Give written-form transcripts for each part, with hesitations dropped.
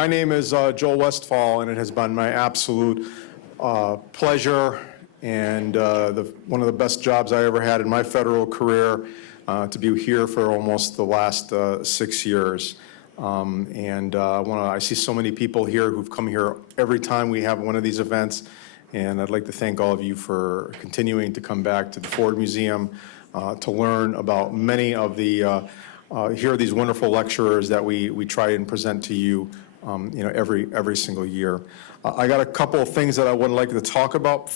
My name is Joel Westfall, and it has been my absolute pleasure and one of the best jobs I ever had in my federal career to be here for almost the last 6 years. I see so many people here who've come here every time we have one of these events, and I'd like to thank all of you for continuing to come back to the Ford Museum to learn about many of the here are these wonderful lecturers that we try and present to you, every single year. I got a couple of things that I would like to talk about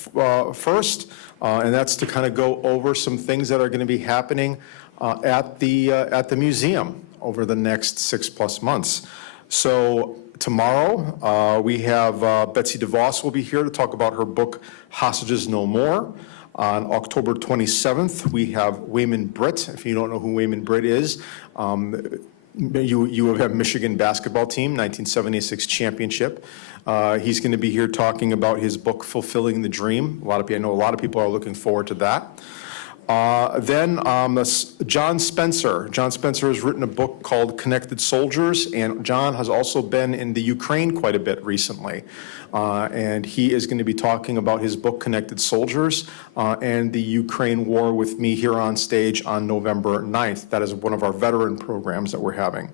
first, and that's to kind of go over some things that are going to be happening at the museum over the next 6+ months. So tomorrow we have Betsy DeVos will be here to talk about her book Hostages No More. On October 27th, we have Wayman Britt. If you don't know who Wayman Britt is, you have Michigan basketball team, 1976 championship. He's going to be here talking about his book, Fulfilling the Dream. I know a lot of people are looking forward to that. Then John Spencer. John Spencer has written a book called Connected Soldiers, and John has also been in the Ukraine quite a bit recently. And he is going to be talking about his book, Connected Soldiers, and the Ukraine war with me here on stage on November 9th. That is one of our veteran programs that we're having.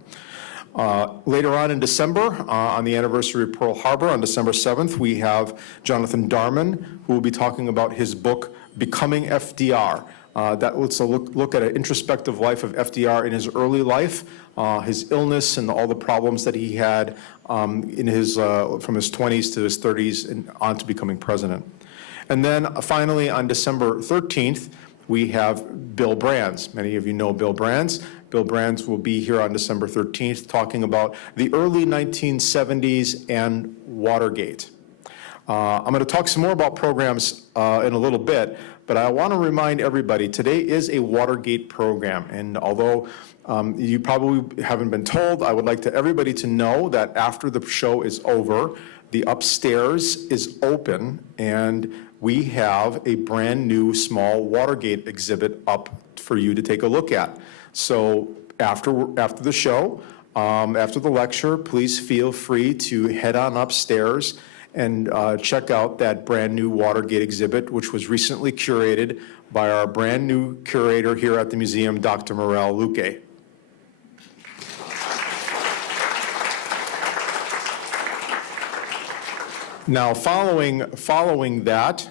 Later on in December, on the anniversary of Pearl Harbor, on December 7th, we have Jonathan Darman, who will be talking about his book, Becoming FDR. That lets a look at an introspective life of FDR in his early life, his illness and all the problems that he had in his from his 20s to his 30s and on to becoming president. And then finally on December 13th, we have Bill Brands. Many of you know Bill Brands. Bill Brands will be here on December 13th talking about the early 1970s and Watergate. I'm going to talk some more about programs in a little bit, but I want to remind everybody, today is a Watergate program, and although you probably haven't been told, I would like everybody to know that after the show is over, the upstairs is open, and we have a brand new small Watergate exhibit up for you to take a look at. So after the show, after the lecture, please feel free to head on upstairs and check out that brand new Watergate exhibit, which was recently curated by our brand new curator here at the museum, Dr. Morel Luque. Now, following that,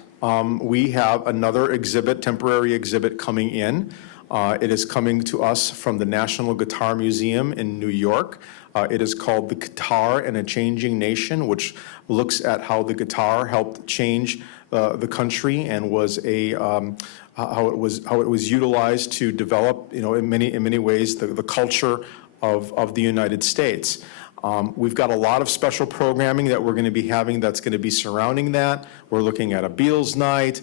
we have another exhibit, temporary exhibit coming in. It is coming to us from the National Guitar Museum in New York. It is called The Guitar in a Changing Nation, which looks at how the guitar helped change the country and was how it was utilized to develop, in many ways, the culture of the United States. We've got a lot of special programming that we're going to be having that's going to be surrounding that. We're looking at a Beatles night.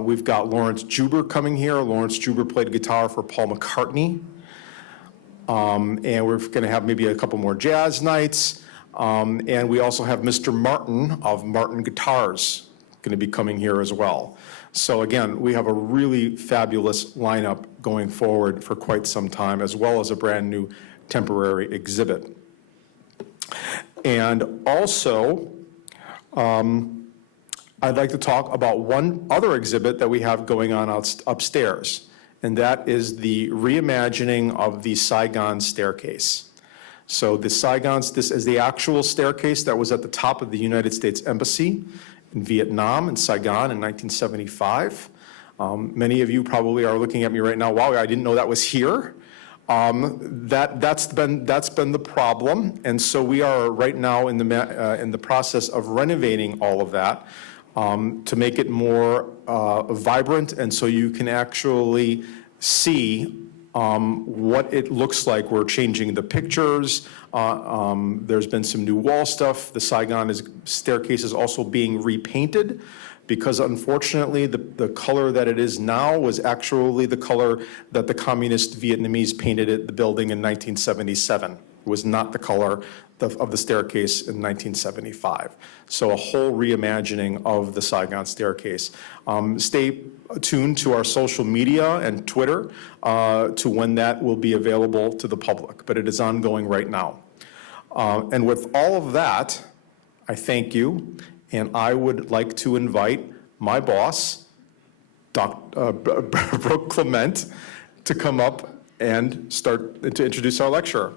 We've got Lawrence Juber coming here. Lawrence Juber played guitar for Paul McCartney. And we're going to have maybe a couple more jazz nights. And we also have Mr. Martin of Martin Guitars going to be coming here as well. So again, we have a really fabulous lineup going forward for quite some time, as well as a brand new temporary exhibit. And also, I'd like to talk about one other exhibit that we have going on upstairs, and that is the reimagining of the Saigon staircase. So this is the actual staircase that was at the top of the United States Embassy in Vietnam, in Saigon, in 1975. Many of you probably are looking at me right now, wow, I didn't know that was here. That's been the problem, and so we are right now in the process of renovating all of that to make it more vibrant, and so you can actually see what it looks like. We're changing the pictures. There's been some new wall stuff. The Saigon staircase is also being repainted, because unfortunately the color that it is now was actually the color that the communist Vietnamese painted the building in 1977. It was not the color of the staircase in 1975. So a whole reimagining of the Saigon staircase. Stay tuned to our social media and Twitter to when that will be available to the public, but it is ongoing right now. And with all of that, I thank you, and I would like to invite my boss, Brooke Clement, to come up and start to introduce our lecturer.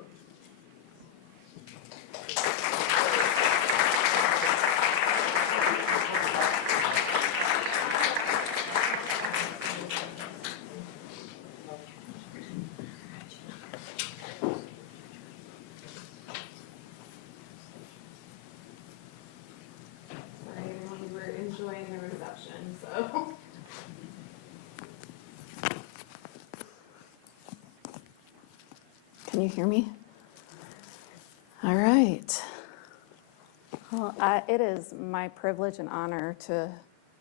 Can you hear me? All right. Well, it is my privilege and honor to.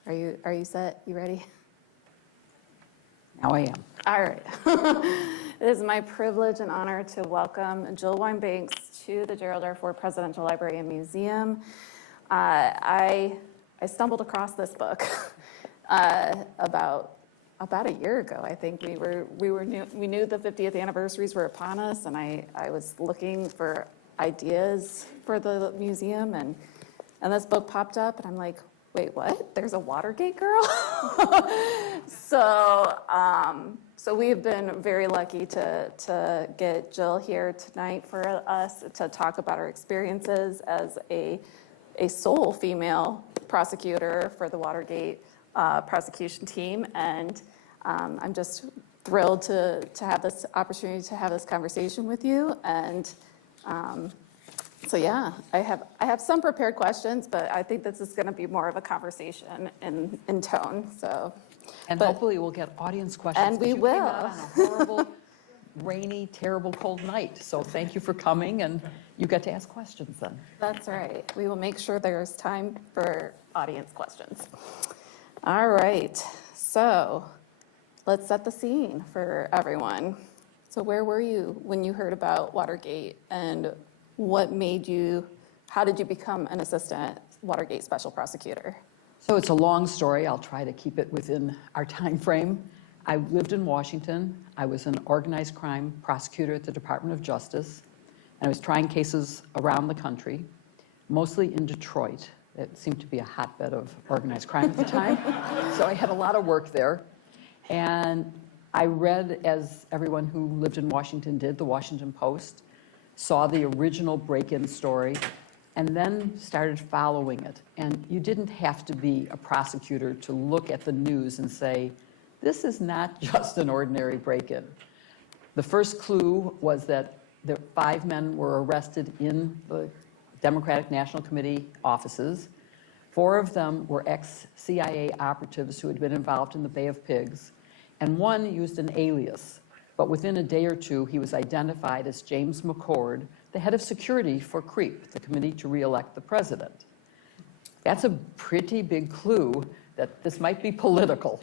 Are you set? You ready? Now I am. All right. It is my privilege and honor to welcome Jill Wine-Banks to the Gerald R. Ford Presidential Library and Museum. I stumbled across this book about a year ago. I think we knew the 50th anniversaries were upon us, and I was looking for ideas for the museum, and this book popped up, and I'm like, wait, what? There's a Watergate girl? So we have been very lucky to get Jill here tonight for us to talk about our experiences as a sole female prosecutor for the Watergate prosecution team, and I'm just thrilled to have this opportunity to have this conversation with you. And so yeah, I have some prepared questions, but I think this is going to be more of a conversation in tone. So, And hopefully we'll get audience questions. And we You came will. out on a horrible, rainy, terrible, cold night. So thank you for coming, and you get to ask questions then. That's right. We will make sure there's time for audience questions. All right. So let's set the scene for everyone. So where were you when you heard about Watergate, and how did you become an assistant Watergate special prosecutor? So it's a long story. I'll try to keep it within our time frame. I lived in Washington. I was an organized crime prosecutor at the Department of Justice. And I was trying cases around the country, mostly in Detroit. It seemed to be a hotbed of organized crime at the time. So I had a lot of work there. And I read, as everyone who lived in Washington did, the Washington Post, saw the original break-in story, and then started following it. And you didn't have to be a prosecutor to look at the news and say, this is not just an ordinary break-in. The first clue was that the 5 men were arrested in the Democratic National Committee offices. 4 of them were ex-CIA operatives who had been involved in the Bay of Pigs, and 1 used an alias. But within a day or two, he was identified as James McCord, the head of security for CREEP, the Committee to Re-elect the President. That's a pretty big clue that this might be political.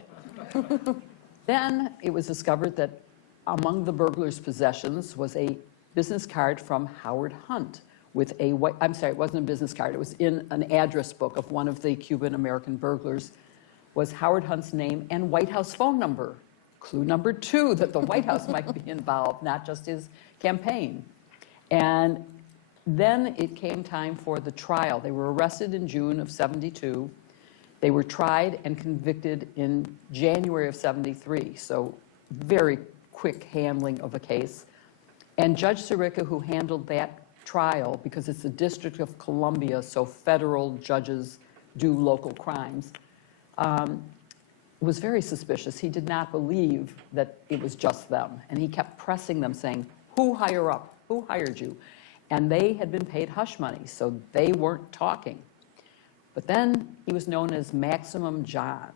Then it was discovered that among the burglar's possessions was a business card from Howard Hunt with I'm sorry, it wasn't a business card. It was in an address book of one of the Cuban-American burglars, was Howard Hunt's name and White House phone number. Clue number 2, that the White House might be involved, not just his campaign. And then it came time for the trial. They were arrested in June of '72. They were tried and convicted in January of '73. So very quick handling of a case. And Judge Sirica, who handled that trial, because it's the District of Columbia, so federal judges do local crimes, was very suspicious. He did not believe that it was just them. And he kept pressing them, saying, who higher up? Who hired you? And they had been paid hush money, so they weren't talking. But then he was known as Maximum John.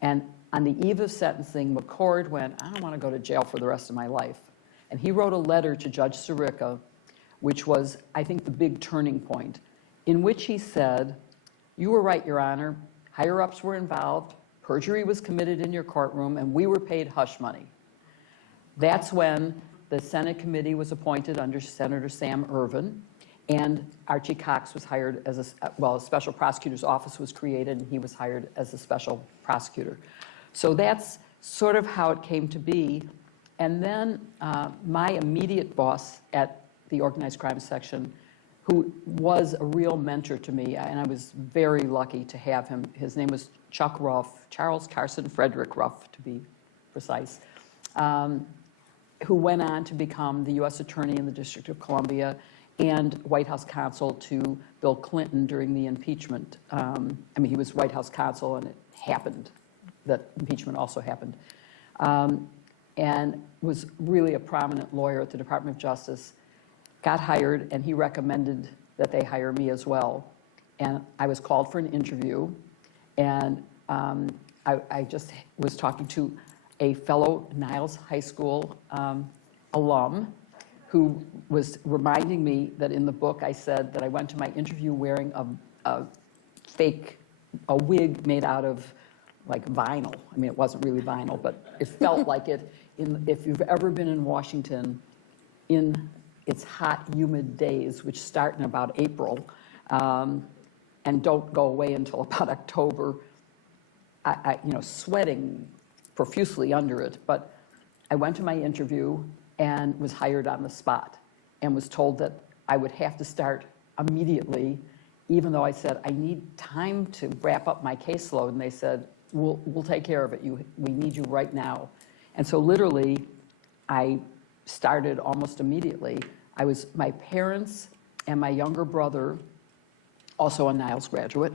And on the eve of sentencing, McCord went, I don't want to go to jail for the rest of my life. And he wrote a letter to Judge Sirica, which was, I think, the big turning point, in which he said, you were right, Your Honor. Higher-ups were involved. Perjury was committed in your courtroom, and we were paid hush money. That's when the Senate committee was appointed under Senator Sam Ervin, and Archie Cox was hired as a special prosecutor's office was created, and he was hired as a special prosecutor. So that's sort of how it came to be. And then my immediate boss at the organized crime section who was a real mentor to me, and I was very lucky to have him. His name was Chuck Ruff, Charles Carson Frederick Ruff, to be precise, who went on to become the U.S. Attorney in the District of Columbia and White House counsel to Bill Clinton during the impeachment. He was White House counsel, and it happened that impeachment also happened. And was really a prominent lawyer at the Department of Justice, got hired, and he recommended that they hire me as well. And I was called for an interview, and I just was talking to a fellow Niles High School alum who was reminding me that in the book I said that I went to my interview wearing a wig made out of like vinyl. I mean, it wasn't really vinyl, but it felt like it. If you've ever been in Washington in its hot, humid days, which start in about April and don't go away until about October, I sweating profusely under it. But I went to my interview and was hired on the spot and was told that I would have to start immediately, even though I said, I need time to wrap up my caseload. And they said, we'll take care of it. We need you right now. And so literally, I started almost immediately. My parents and my younger brother, also a Niles graduate,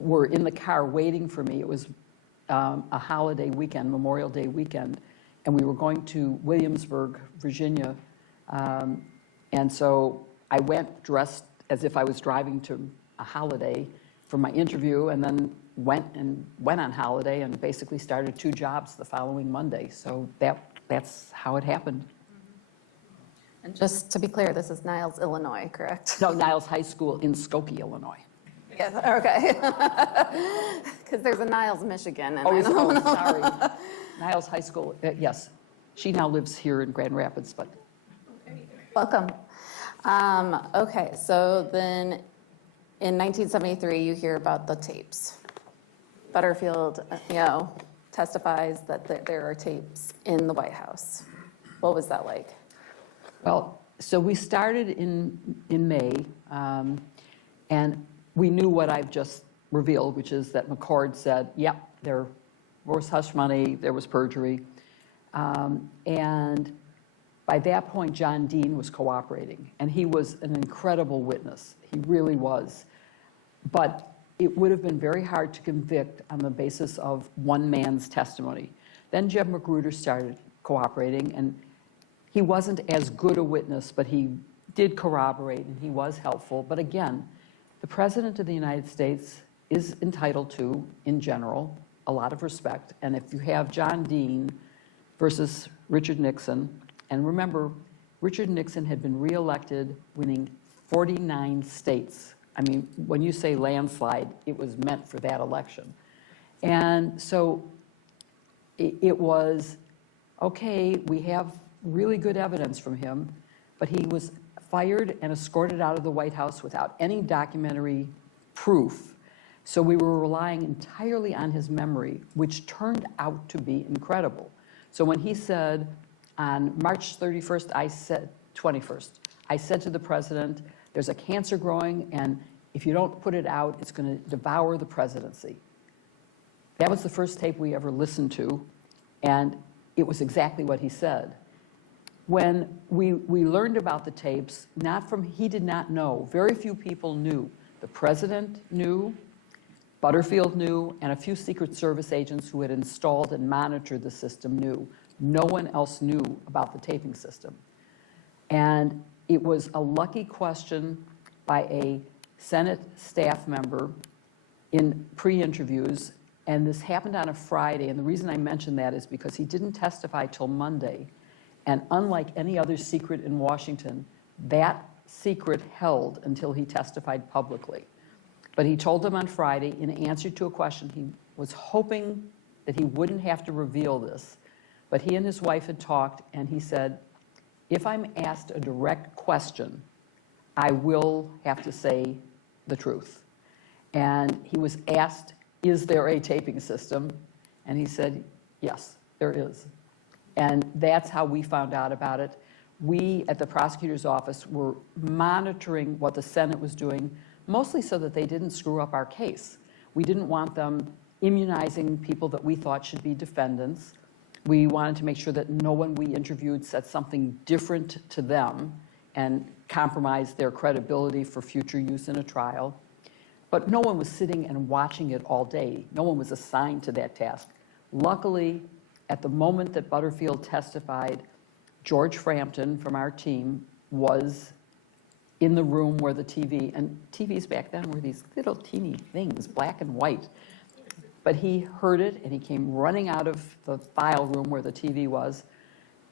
were in the car waiting for me. It was a holiday weekend, Memorial Day weekend, and we were going to Williamsburg, Virginia. And so I went dressed as if I was driving to a holiday for my interview, and then went on holiday and basically started 2 jobs the following Monday. So that's how it happened. And just to be clear, this is Niles, Illinois, correct? No, Niles High School in Skokie, Illinois. Yes, okay. Because there's a Niles, Michigan. And Sorry. Niles High School, yes. She now lives here in Grand Rapids, but. Welcome. Okay, so then in 1973, you hear about the tapes. Butterfield, testifies that there are tapes in the White House. What was that like? Well, so we started in May, and we knew what I've just revealed, which is that McCord said, yep, there was hush money, there was perjury. And by that point, John Dean was cooperating, and he was an incredible witness. He really was. But it would have been very hard to convict on the basis of one man's testimony. Then Jeb Magruder started cooperating, and he wasn't as good a witness, but he did corroborate, and he was helpful. But again, the President of the United States is entitled to, in general, a lot of respect. And if you have John Dean versus Richard Nixon, and remember, Richard Nixon had been reelected winning 49 states. I mean, when you say landslide, it was meant for that election. And so it was, okay, we have really good evidence from him, but he was fired and escorted out of the White House without any documentary proof. So we were relying entirely on his memory, which turned out to be incredible. So when he said on March 31st, 21st, I said to the president, there's a cancer growing, and if you don't put it out, it's going to devour the presidency. That was the first tape we ever listened to, and it was exactly what he said. When we learned about the tapes, he did not know. Very few people knew. The president knew, Butterfield knew, and a few Secret Service agents who had installed and monitored the system knew. No one else knew about the taping system. And it was a lucky question by a Senate staff member in pre-interviews, and this happened on a Friday, and the reason I mention that is because he didn't testify till Monday, and unlike any other secret in Washington, that secret held until he testified publicly. But he told them on Friday, in answer to a question, he was hoping that he wouldn't have to reveal this, but he and his wife had talked, and he said, if I'm asked a direct question, I will have to say the truth. And he was asked, is there a taping system? And he said, yes, there is. And that's how we found out about it. we at the prosecutor's office were monitoring what the Senate was doing, mostly so that they didn't screw up our case. We didn't want them immunizing people that we thought should be defendants. We wanted to make sure that no one we interviewed said something different to them and compromised their credibility for future use in a trial. But no one was sitting and watching it all day. No one was assigned to that task. Luckily, at the moment that Butterfield testified, George Frampton from our team was in the room where the TV, and TVs back then were these little teeny things, black and white. But he heard it and he came running out of the file room where the TV was.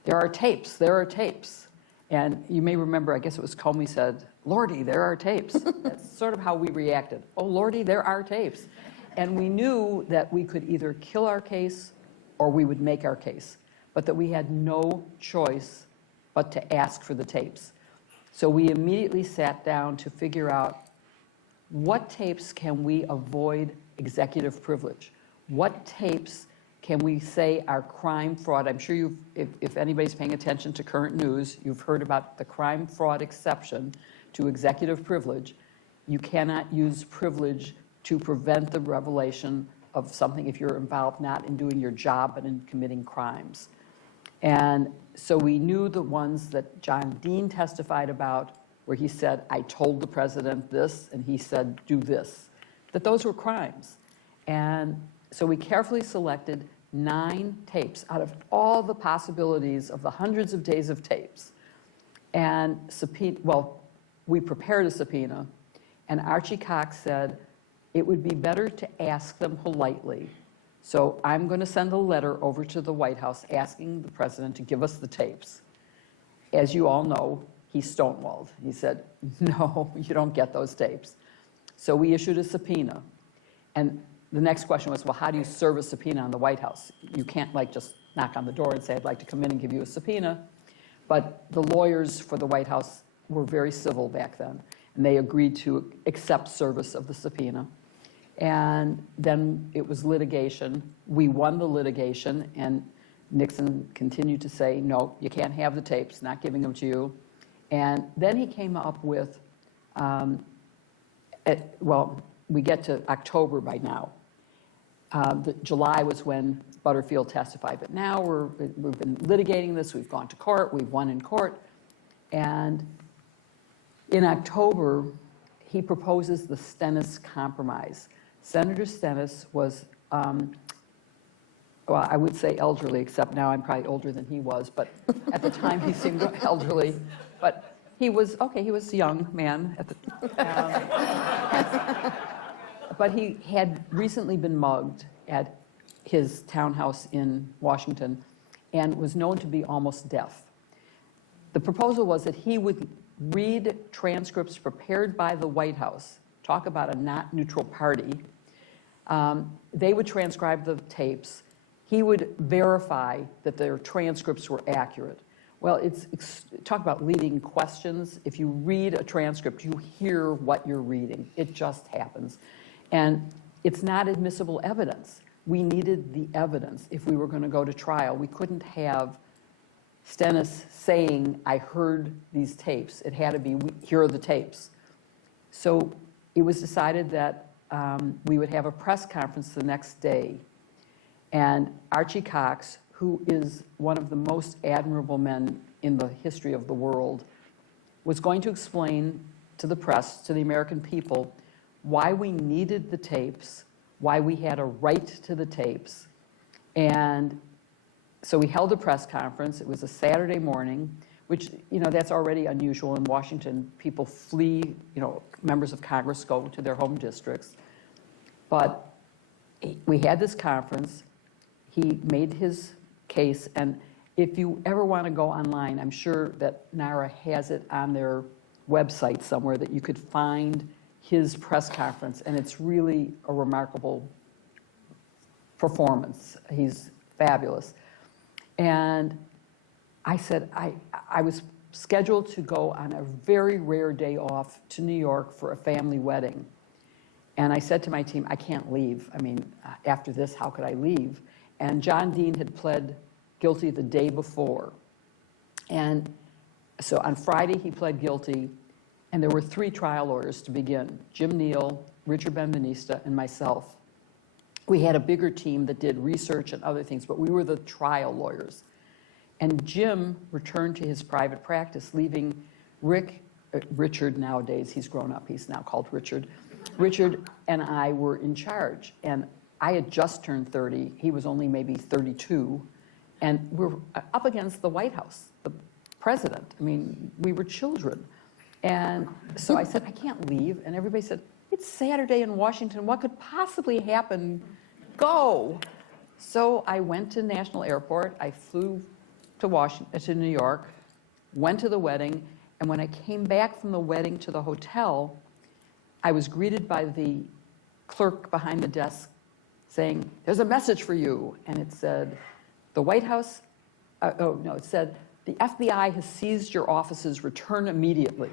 There are tapes, there are tapes. And you may remember, I guess it was Comey said, Lordy, there are tapes. That's sort of how we reacted. Oh, Lordy, there are tapes. And we knew that we could either kill our case or we would make our case, but that we had no choice but to ask for the tapes. So we immediately sat down to figure out what tapes can we avoid executive privilege? What tapes can we say are crime fraud? I'm sure if anybody's paying attention to current news, you've heard about the crime fraud exception to executive privilege. You cannot use privilege to prevent the revelation of something if you're involved not in doing your job but in committing crimes. And so we knew the ones that John Dean testified about, where he said, I told the president this, and he said, do this, that those were crimes. And so we carefully selected 9 tapes out of all the possibilities of the hundreds of days of tapes. And we prepared a subpoena, and Archie Cox said, it would be better to ask them politely. So I'm going to send a letter over to the White House asking the president to give us the tapes. As you all know, he stonewalled. He said, no, you don't get those tapes. So we issued a subpoena. And the next question was, well, how do you serve a subpoena on the White House? You can't just knock on the door and say, I'd like to come in and give you a subpoena. But the lawyers for the White House were very civil back then, and they agreed to accept service of the subpoena. And then it was litigation. We won the litigation, and Nixon continued to say, no, you can't have the tapes, not giving them to you. And then he came up with, we get to October by now. July was when Butterfield testified, but now we've been litigating this, we've gone to court, we've won in court. And in October, he proposes the Stennis Compromise. Senator Stennis was, I would say elderly, except now I'm probably older than he was, but at the time he seemed elderly. But he was a young man at the but he had recently been mugged at his townhouse in Washington and was known to be almost deaf. The proposal was that he would read transcripts prepared by the White House, talk about a not neutral party. They would transcribe the tapes. He would verify that their transcripts were accurate. Well, talk about leading questions. If you read a transcript, you hear what you're reading. It just happens. And it's not admissible evidence. We needed the evidence if we were going to go to trial. We couldn't have Stennis saying, I heard these tapes. It had to be, here are the tapes. So it was decided that we would have a press conference the next day. And Archie Cox, who is one of the most admirable men in the history of the world, was going to explain to the press, to the American people, why we needed the tapes, why we had a right to the tapes. And so we held a press conference. It was a Saturday morning, which, that's already unusual in Washington. People flee, members of Congress go to their home districts. But we had this conference. He made his case, and if you ever want to go online, I'm sure that NARA has it on their website somewhere that you could find his press conference, and it's really a remarkable performance. He's fabulous. And I said, I was scheduled to go on a very rare day off to New York for a family wedding. And I said to my team, I can't leave. After this, how could I leave? And John Dean had pled guilty the day before. And So on Friday, he pled guilty, and there were 3 trial lawyers to begin: Jim Neal, Richard Benveniste, and myself. We had a bigger team that did research and other things, but we were the trial lawyers. And Jim returned to his private practice, leaving Richard nowadays, he's grown up, he's now called Richard. Richard and I were in charge, and I had just turned 30, he was only maybe 32, and we're up against the White House, the president. I mean, we were children. And so I said, I can't leave, and everybody said, it's Saturday in Washington, what could possibly happen? Go. So I went to National Airport, I flew to New York, went to the wedding, and when I came back from the wedding to the hotel, I was greeted by the clerk behind the desk saying, there's a message for you. And it said, the White House, it said, the FBI has seized your offices, return immediately.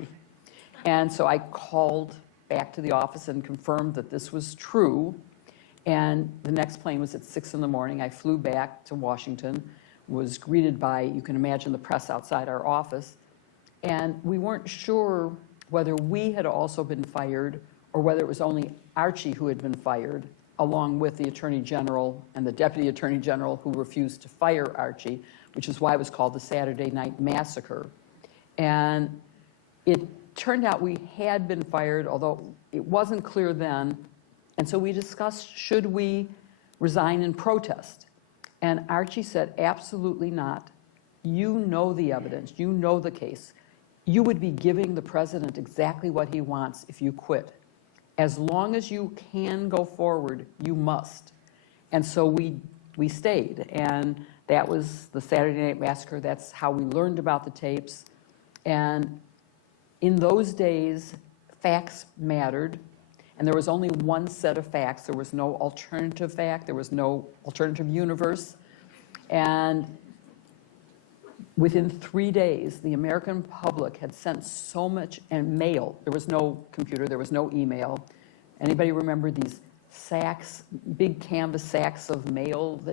And so I called back to the office and confirmed that this was true. And the next plane was at 6 in the morning. I flew back to Washington, was greeted by, you can imagine, the press outside our office. And we weren't sure whether we had also been fired or whether it was only Archie who had been fired, along with the Attorney General and the Deputy Attorney General who refused to fire Archie, which is why it was called the Saturday Night Massacre. And it turned out we had been fired, although it wasn't clear then. And so we discussed, should we resign in protest? And Archie said, absolutely not. You know the evidence, you know the case. You would be giving the president exactly what he wants if you quit. As long as you can go forward, you must. And so we stayed, and that was the Saturday Night Massacre. That's how we learned about the tapes. And in those days, facts mattered, and there was only one set of facts. There was no alternative fact. There was no alternative universe. And within 3 days, the American public had sent so much, and mail. There was no computer. There was no email. Anybody remember these sacks, big canvas sacks of mail?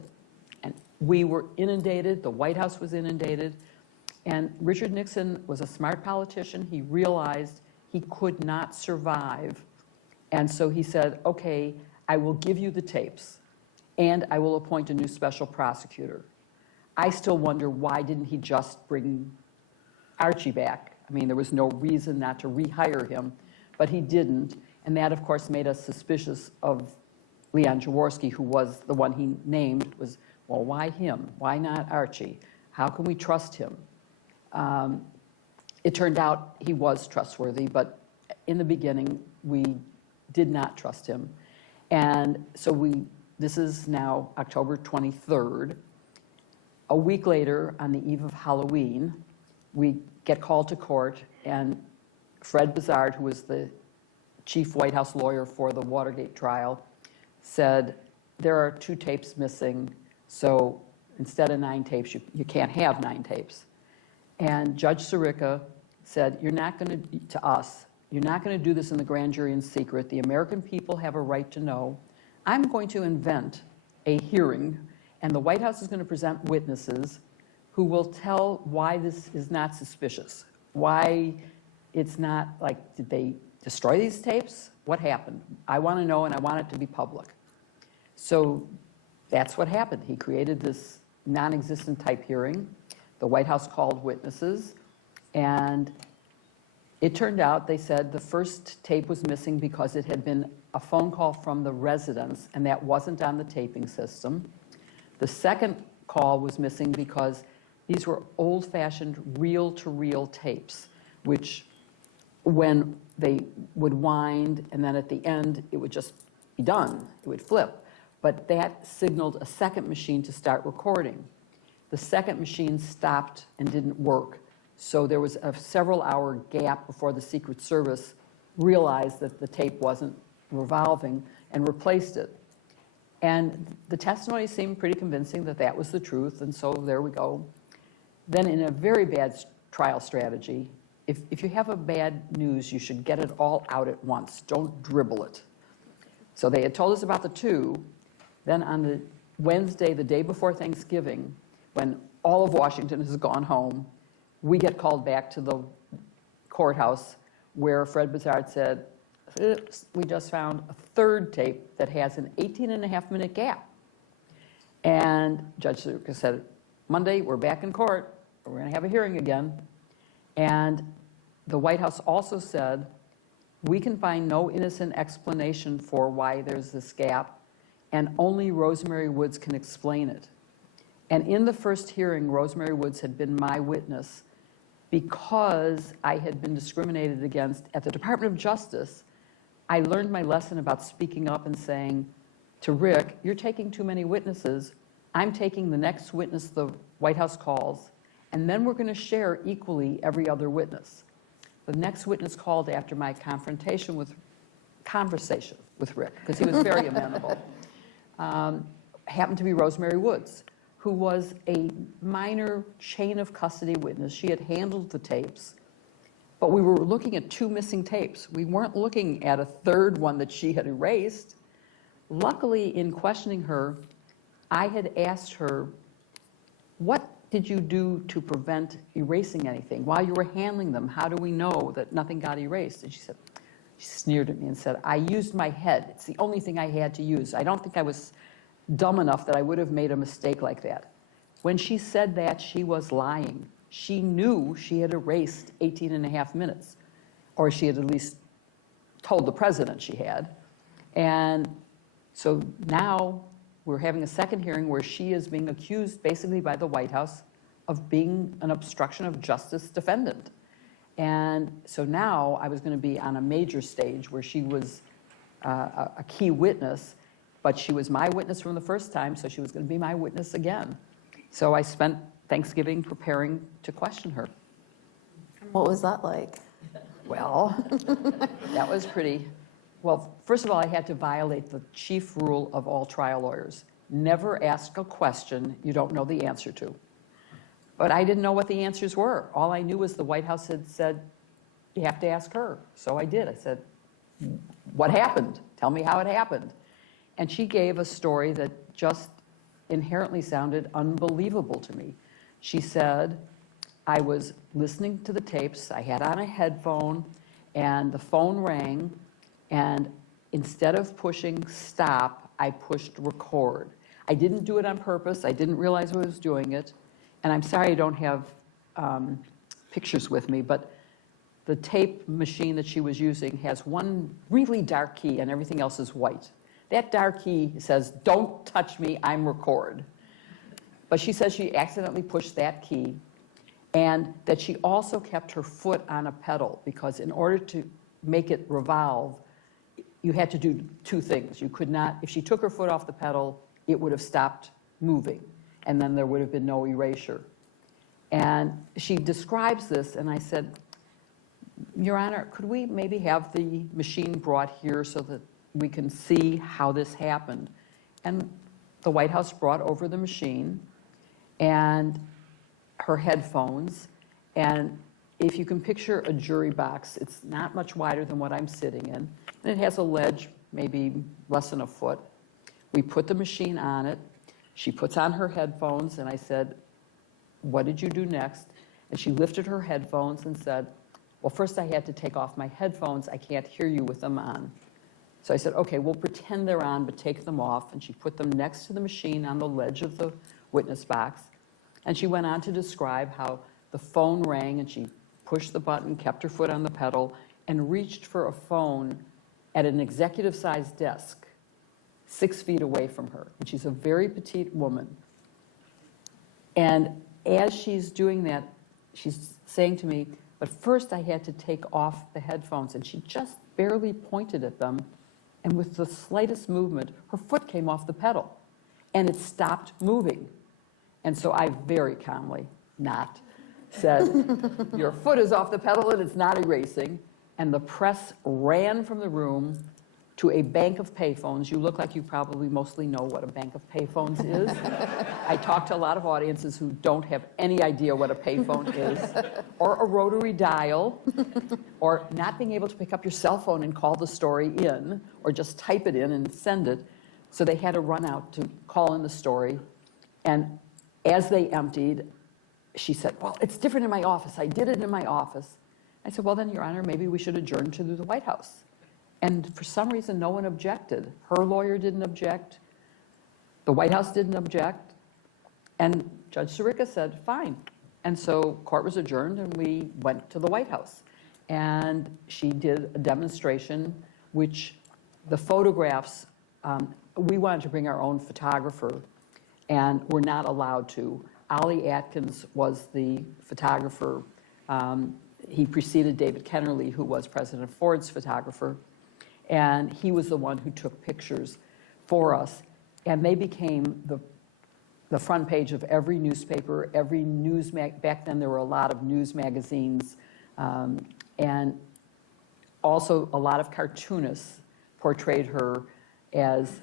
And we were inundated. The White House was inundated. And Richard Nixon was a smart politician. He realized he could not survive. And so he said, okay, I will give you the tapes, and I will appoint a new special prosecutor. I still wonder, why didn't he just bring Archie back? I mean, there was no reason not to rehire him, but he didn't. And that, of course, made us suspicious of Leon Jaworski, who was the one he named, was, well, why him? Why not Archie? How can we trust him? It turned out he was trustworthy, but in the beginning, we did not trust him. And so this is now October 23rd. A week later, on the eve of Halloween, we get called to court, and Fred Bizard, who was the chief White House lawyer for the Watergate trial, said, there are 2 tapes missing, so instead of 9 tapes, you can't have 9 tapes. And Judge Sirica said, you're not going to us, you're not going to do this in the grand jury in secret. The American people have a right to know. I'm going to invent a hearing, and the White House is going to present witnesses who will tell why this is not suspicious, why it's not like, did they destroy these tapes? What happened? I want to know, and I want it to be public. So that's what happened. He created this non-existent type hearing. The White House called witnesses, and it turned out, they said, the first tape was missing because it had been a phone call from the residence, and that wasn't on the taping system. The second call was missing because these were old-fashioned reel-to-reel tapes, which when they would wind, and then at the end, it would just be done. It would flip. But that signaled a second machine to start recording. The second machine stopped and didn't work. So there was a several-hour gap before the Secret Service realized that the tape wasn't revolving and replaced it. And the testimony seemed pretty convincing that that was the truth, and so there we go. Then in a very bad trial strategy, if you have a bad news, you should get it all out at once. Don't dribble it. So they had told us about the 2. Then on the Wednesday, the day before Thanksgiving, when all of Washington has gone home, We get called back to the courthouse where Fred Bizard said, "Oops, we just found a third tape that has an 18.5-minute gap." And Judge Zucker said, "Monday, we're back in court. We're going to have a hearing again." And the White House also said, "We can find no innocent explanation for why there's this gap, and only Rosemary Woods can explain it." And in the first hearing, Rosemary Woods had been my witness because I had been discriminated against at the Department of Justice. I learned my lesson about speaking up and saying to Rick, "You're taking too many witnesses. I'm taking the next witness the White House calls, and then we're going to share equally every other witness." The next witness called after my conversation with Rick, because he was very amenable, happened to be Rosemary Woods, who was a minor chain of custody witness. She had handled the tapes, but we were looking at 2 missing tapes. We weren't looking at a third one that she had erased. Luckily, in questioning her, I had asked her, "What did you do to prevent erasing anything? While you were handling them, how do we know that nothing got erased?" And she sneered at me and said, "I used my head. It's the only thing I had to use. I don't think I was dumb enough that I would have made a mistake like that." When she said that, she was lying. She knew she had erased 18.5 minutes, or she had at least told the president she had. And so now we're having a second hearing where she is being accused basically by the White House of being an obstruction of justice defendant. And so now I was going to be on a major stage where she was a key witness, but she was my witness from the first time, so she was going to be my witness again. So I spent Thanksgiving preparing to question her. What was that like? Well, that was pretty. Well, first of all, I had to violate the chief rule of all trial lawyers. Never ask a question you don't know the answer to. But I didn't know what the answers were. All I knew was the White House had said, "You have to ask her." So I did. I said, "What happened? Tell me how it happened." And she gave a story that just inherently sounded unbelievable to me. She said, "I was listening to the tapes. I had on a headphone, and the phone rang. And instead of pushing stop, I pushed record. I didn't do it on purpose. I didn't realize I was doing it. And I'm sorry I don't have pictures with me, but the tape machine that she was using has one really dark key and everything else is white. That dark key says, 'Don't touch me, I'm record.'" But she says she accidentally pushed that key, and that she also kept her foot on a pedal, because in order to make it revolve, you had to do 2 things. You could not, if she took her foot off the pedal, it would have stopped moving, and then there would have been no erasure. And she describes this, and I said, "Your Honor, could we maybe have the machine brought here so that we can see how this happened?" And the White House brought over the machine and her headphones, and if you can picture a jury box, it's not much wider than what I'm sitting in, and it has a ledge maybe less than a foot. We put the machine on it. She puts on her headphones, and I said, "What did you do next?" And she lifted her headphones and said, "Well, first I had to take off my headphones. I can't hear you with them on." So I said, "Okay, we'll pretend they're on, but take them off." And she put them next to the machine on the ledge of the witness box. And she went on to describe how the phone rang, and she pushed the button, kept her foot on the pedal, and reached for a phone at an executive-sized desk 6 feet away from her. And she's a very petite woman. And as she's doing that, she's saying to me, "But first I had to take off the headphones." And she just barely pointed at them, and with the slightest movement, her foot came off the pedal, and it stopped moving. And so I very calmly, said, "Your foot is off the pedal and it's not erasing." And the press ran from the room to a bank of payphones. You look like you probably mostly know what a bank of payphones is. I talk to a lot of audiences who don't have any idea what a payphone is, or a rotary dial, or not being able to pick up your cell phone and call the story in, or just type it in and send it. So they had to run out to call in the story. And as they emptied, she said, well, it's different in my office. I did it in my office. I said, well, then, Your Honor, maybe we should adjourn to the White House. And for some reason, no one objected. Her lawyer didn't object. The White House didn't object. And Judge Sirica said, fine. And so court was adjourned and we went to the White House. And she did a demonstration, which the photographs, we wanted to bring our own photographer, and we're not allowed to. Ollie Atkins was the photographer. He preceded David Kennerly, who was President Ford's photographer. And he was the one who took pictures for us. And they became the front page of every newspaper, every news back then there were a lot of news magazines, and also a lot of cartoonists portrayed her as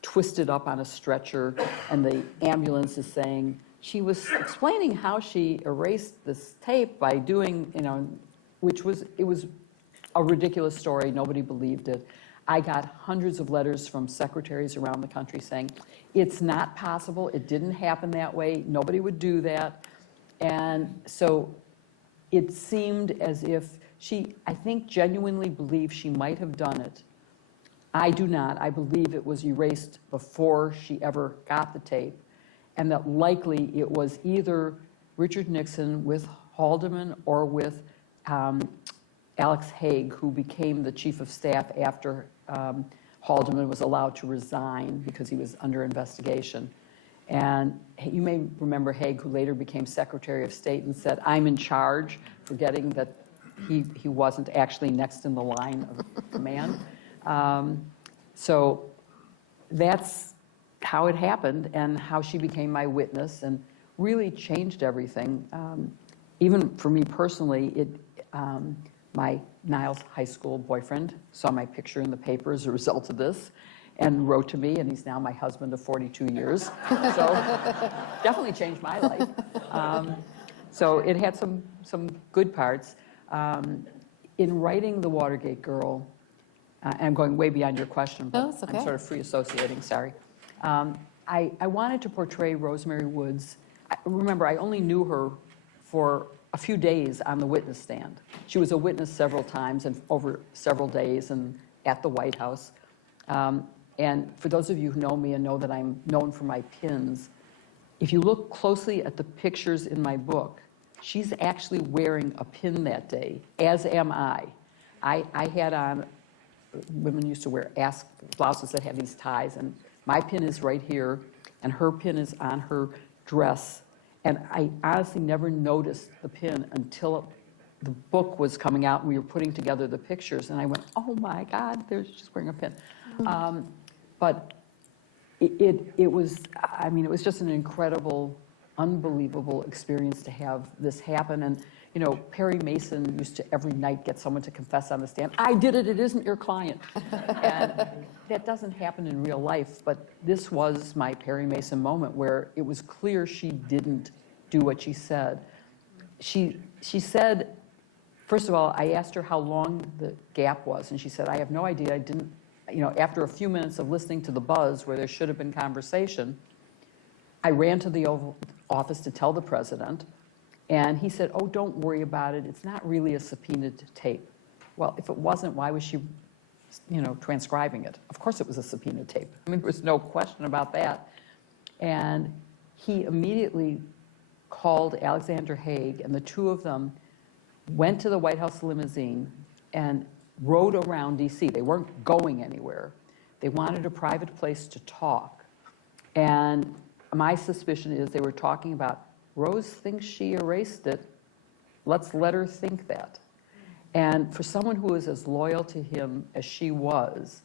twisted up on a stretcher, and the ambulance is saying, she was explaining how she erased this tape by doing, it was a ridiculous story, nobody believed it. I got hundreds of letters from secretaries around the country saying, it's not possible, it didn't happen that way, nobody would do that. And so it seemed as if she, I think, genuinely believed she might have done it. I do not. I believe it was erased before she ever got the tape, and that likely it was either Richard Nixon with Haldeman or with Alex Haig, who became the chief of staff after Haldeman was allowed to resign because he was under investigation. And you may remember Haig, who later became Secretary of State and said, I'm in charge, forgetting that he wasn't actually next in the line of command. So that's how it happened and how she became my witness and really changed everything. Even for me personally, my Niles High School boyfriend saw my picture in the paper as a result of this and wrote to me, and he's now my husband of 42 years. So definitely changed my life. So it had some good parts. In writing The Watergate Girl, and I'm going way beyond your question, but No, it's okay. I'm sort of free associating, sorry. I wanted to portray Rosemary Woods. Remember, I only knew her for a few days on the witness stand. She was a witness several times and over several days and at the White House. And for those of you who know me and know that I'm known for my pins, if you look closely at the pictures in my book, she's actually wearing a pin that day, as am I. I had on, women used to wear ask blouses that have these ties, and my pin is right here, and her pin is on her dress. And I honestly never noticed the pin until the book was coming out and we were putting together the pictures, and I went, oh my God, she's wearing a pin. But it was, I mean, it was just an incredible, unbelievable experience to have this happen. And, you know, Perry Mason used to every night get someone to confess on the stand, I did it, it isn't your client. And that doesn't happen in real life, but this was my Perry Mason moment where it was clear she didn't do what she said. She said, first of all, I asked her how long the gap was, and she said, I have no idea, I didn't, you know, after a few minutes of listening to the buzz where there should have been conversation, I ran to the Oval Office to tell the president, and he said, oh, don't worry about it, it's not really a subpoenaed tape. Well, if it wasn't, why was she, you know, transcribing it? Of course it was a subpoenaed tape. I mean, there was no question about that. And he immediately called Alexander Haig, and the two of them went to the White House limousine and rode around D.C. They weren't going anywhere. They wanted a private place to talk. And my suspicion is they were talking about, Rose thinks she erased it. Let's let her think that. And for someone who is as loyal to him as she was,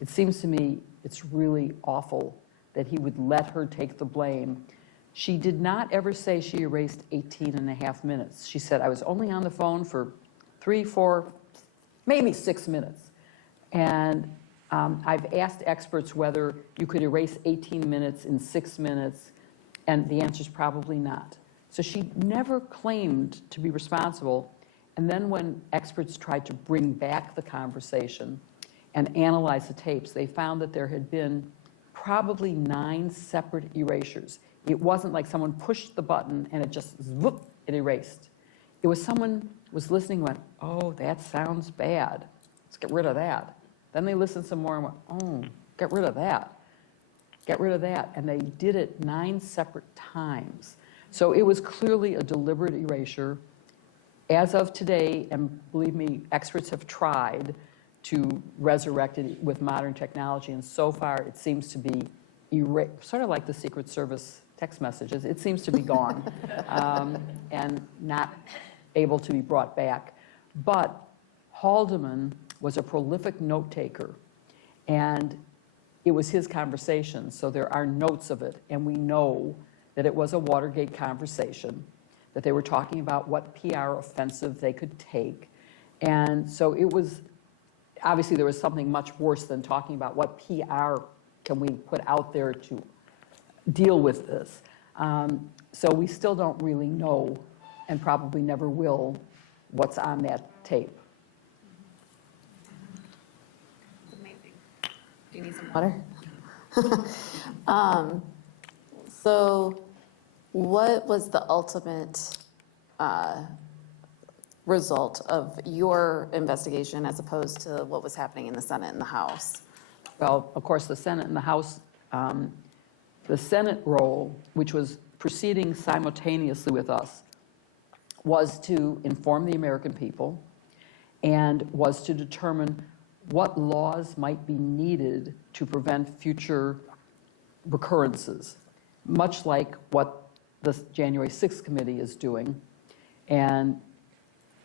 it seems to me it's really awful that he would let her take the blame. She did not ever say she erased 18 and a half minutes. She said, I was only on the phone for 3, 4, maybe 6 minutes. And I've asked experts whether you could erase 18 minutes in 6 minutes, and the answer is probably not. So she never claimed to be responsible. And then when experts tried to bring back the conversation and analyze the tapes, they found that there had been probably 9 separate erasures. It wasn't like someone pushed the button and it just, whoop, it erased. It was someone was listening and went, oh, that sounds bad. Let's get rid of that. Then they listened some more and went, oh, get rid of that. Get rid of that. And they did it 9 separate times. So it was clearly a deliberate erasure. As of today, and believe me, experts have tried to resurrect it with modern technology, and so far it seems to be sort of like the Secret Service text messages. It seems to be gone and not able to be brought back. But Haldeman was a prolific note taker, and it was his conversation, so there are notes of it, and we know that it was a Watergate conversation, that they were talking about what PR offensive they could take. And so it was, obviously there was something much worse than talking about what PR can we put out there to deal with this. So we still don't really know, and probably never will, what's on that tape. Amazing. Do you need some water? So what was the ultimate result of your investigation as opposed to what was happening in the Senate and the House? Well, of course, the Senate and the House, the Senate role, which was proceeding simultaneously with us, was to inform the American people and was to determine what laws might be needed to prevent future recurrences, much like what the January 6th committee is doing. And